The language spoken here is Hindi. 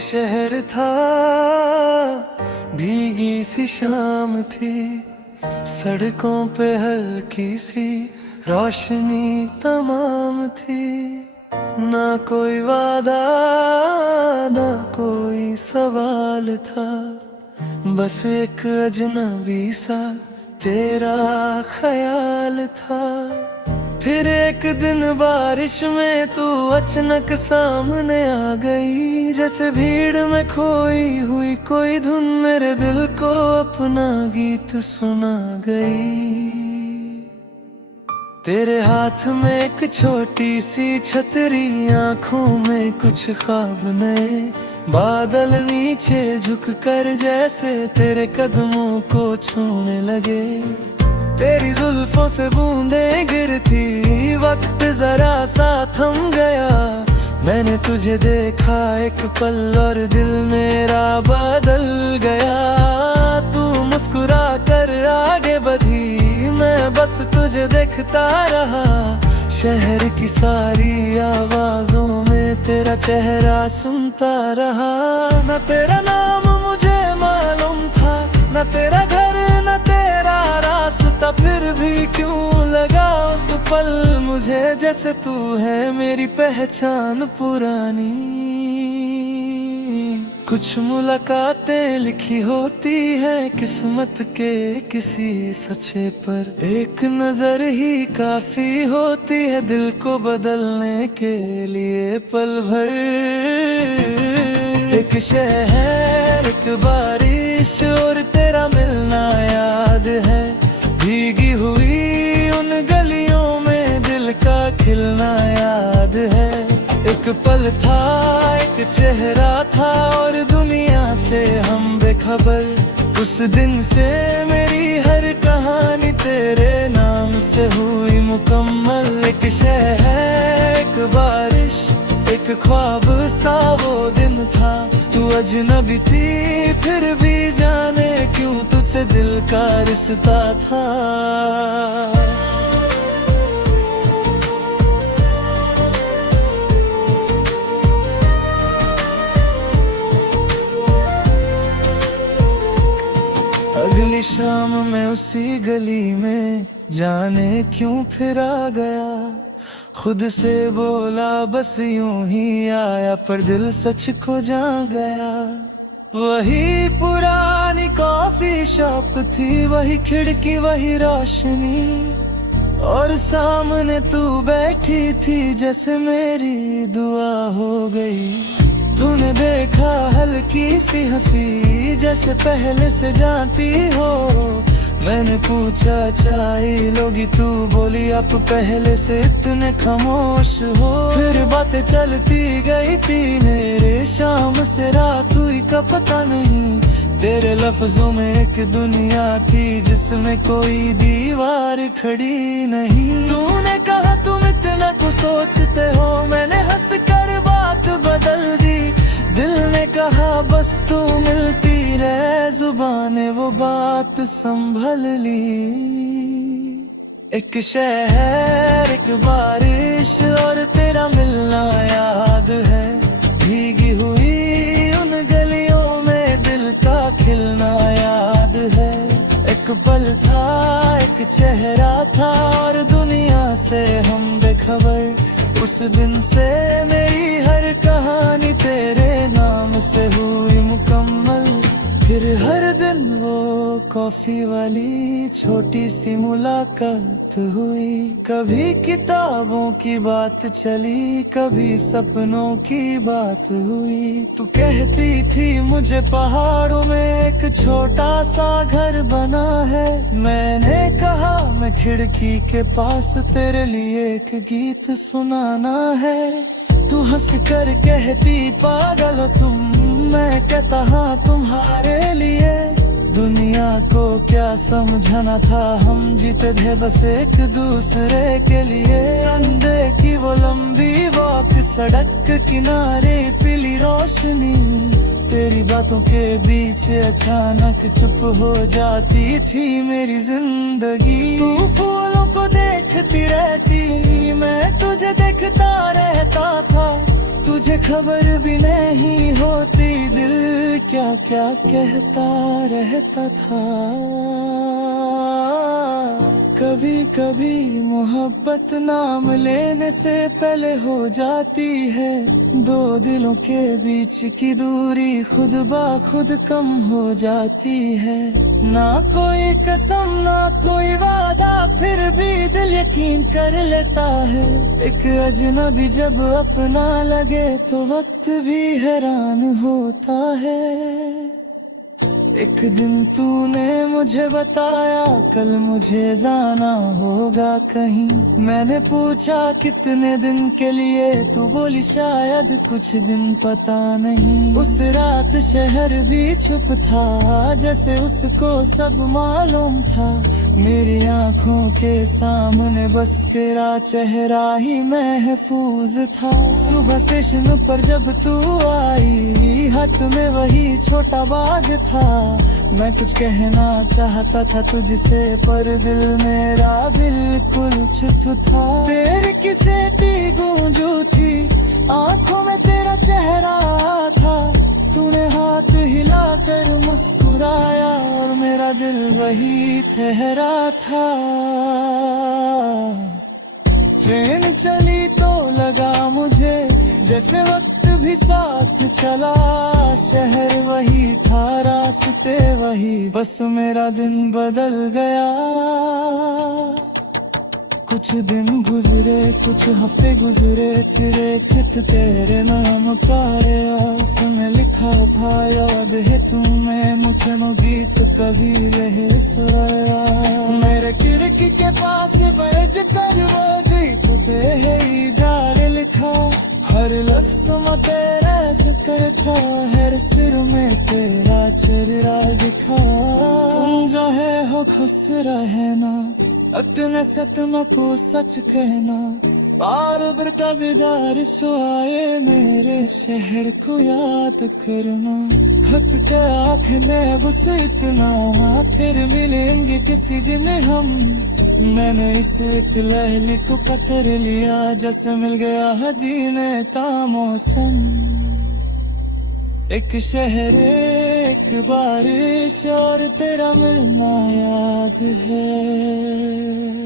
शहर था, भीगी सी शाम थी, सड़कों पे हल्की सी रोशनी तमाम थी। ना कोई वादा ना कोई सवाल था, बस एक अजनबी सा तेरा ख्याल था। फिर एक दिन बारिश में तू अचानक सामने आ गई, जैसे भीड़ में खोई हुई कोई धुन मेरे दिल को अपना गीत सुना गई। तेरे हाथ में एक छोटी सी छतरी, आंखों में कुछ ख्वाब नए, बादल नीचे झुक कर जैसे तेरे कदमों को छूने लगे। तेरी जुल्फों से बूंदें गिरती, वक्त जरा सा थम गया। मैंने तुझे देखा एक पल और दिल मेरा बदल गया। तू मुस्कुरा कर आगे बढ़ी, मैं बस तुझे देखता रहा। शहर की सारी आवाजों में तेरा चेहरा सुनता रहा। न तेरा नाम मुझे मालूम था, न तेरा घर न तेरा रास्ता, फिर भी क्यों लगा उस पल मुझे जैसे तू है मेरी पहचान पुरानी। कुछ मुलाकातें लिखी होती हैं किस्मत के किसी सच्चे पर, एक नजर ही काफी होती है दिल को बदलने के लिए पल भर। एक शहर एक बारिश और तेरा मिलना याद है, भीगी हुई उन गलियों में दिल का खिलना याद है। एक पल था एक चेहरा था और दुनिया से हम बेखबर। उस दिन से मेरी हर कहानी तेरे नाम से हुई मुकम्मल। एक शहर एक बारिश एक ख्वाब सा वो दिन था। तू अजनबी थी फिर भी जाने क्यों तुझसे दिल का रिश्ता था। अगली शाम में उसी गली में जाने क्यों फिर आ गया। खुद से बोला बस यूं ही आया, पर दिल सच को जान गया। वही पुरानी कॉफी शॉप थी, वही खिड़की वही रोशनी, और सामने तू बैठी थी जैसे मेरी दुआ हो गई। तूने देखा हल्की सी हंसी जैसे पहले से जानती हो। मैंने पूछा चाय लोगी, तू बोली अब पहले से इतने खामोश हो। फिर बातें चलती गई थी मेरे, शाम से रात हुई का पता नहीं। तेरे लफ्जों में एक दुनिया थी जिसमें कोई दीवार खड़ी नहीं। तूने कहा तुम इतना कुछ सोचते हो, मैंने हंस कर बात बदल दी। दिल ने कहा बस तू मिलती रहे, जुबान ने वो बात संभल ली। एक शहर एक बारिश और तेरा मिलना याद है, भीगी हुई उन गलियों में दिल का खिलना याद है। एक पल था एक चेहरा था और दुनिया से हम बेखबर। उस दिन से मेरी हर कहानी तेरे नाम से हुई मुकम्मल। फिर हर दिन वो कॉफी वाली छोटी सी मुलाकात हुई। कभी किताबों की बात चली, कभी सपनों की बात हुई। तू कहती थी मुझे पहाड़ों में एक छोटा सा घर बना है। मैंने कहा मैं खिड़की के पास तेरे लिए एक गीत सुनाना है। तू हंस कर कहती पागल हो तुम, मैं कहता हाँ तुम्हारे लिए। दुनिया को क्या समझाना था, हम जीते थे बस एक दूसरे के लिए। संडे की वो लंबी वॉक, सड़क किनारे पीली रोशनी, तेरी बातों के बीच अचानक चुप हो जाती थी मेरी जिंदगी। तू फूलों को देखती रहती, मैं तुझे देखता रहता था। तुझे खबर भी नहीं होती दिल क्या क्या कहता रहता था। कभी कभी मोहब्बत नाम लेने से पहले हो जाती है, दो दिलों के बीच की दूरी खुद ब खुद कम हो जाती है। ना कोई कसम ना कोई वादा फिर भी दिल यकीन कर लेता है। एक अजनबी जब अपना लगे तो वक्त भी हैरान होता है। एक दिन तूने मुझे बताया कल मुझे जाना होगा कहीं। मैंने पूछा कितने दिन के लिए, तू बोली शायद कुछ दिन पता नहीं। उस रात शहर भी चुप था जैसे उसको सब मालूम था। मेरी आंखों के सामने बस तेरा चेहरा ही महफूज था। सुबह स्टेशन पर जब तू आई हाथ में वही छोटा बाग था। मैं कुछ कहना चाहता था तुझसे पर दिल मेरा बिल्कुल चुप था। तेरी किसी गूंजू थी आंखों में तेरा चेहरा था। तूने हाथ हिलाकर मुस्कुराया और मेरा दिल वही ठहरा था। ट्रेन चली तो लगा मुझे जैसे वक्त भी साथ चला। शहर वही था रास्ते वही, बस मेरा दिन बदल गया। कुछ दिन गुजरे कुछ हफ्ते गुजरे फिर एक खत तेरे नाम का आया। उसमें लिखा था याद है तुम्हें मुझे गीत कभी रहे सुराया। मेरे खिड़की के पास बैठ कर वो दीप पे है इधर लिखा। हर लफ्ज़ में तेरा जिक्र था, हर सिर में तेरा चेहरा दिखा। तुम जो है हो खुश रहना, अपने सत्म को सच कहना। बार बार कबीदार आए मेरे शहर को याद करना। खत के आखिर बस इतना, फिर मिलेंगे किसी दिन हम। मैंने इस एक लहली को पकड़ लिया जैसे मिल गया है जीने का मौसम। एक शहर एक बारिश और तेरा मिलना याद है।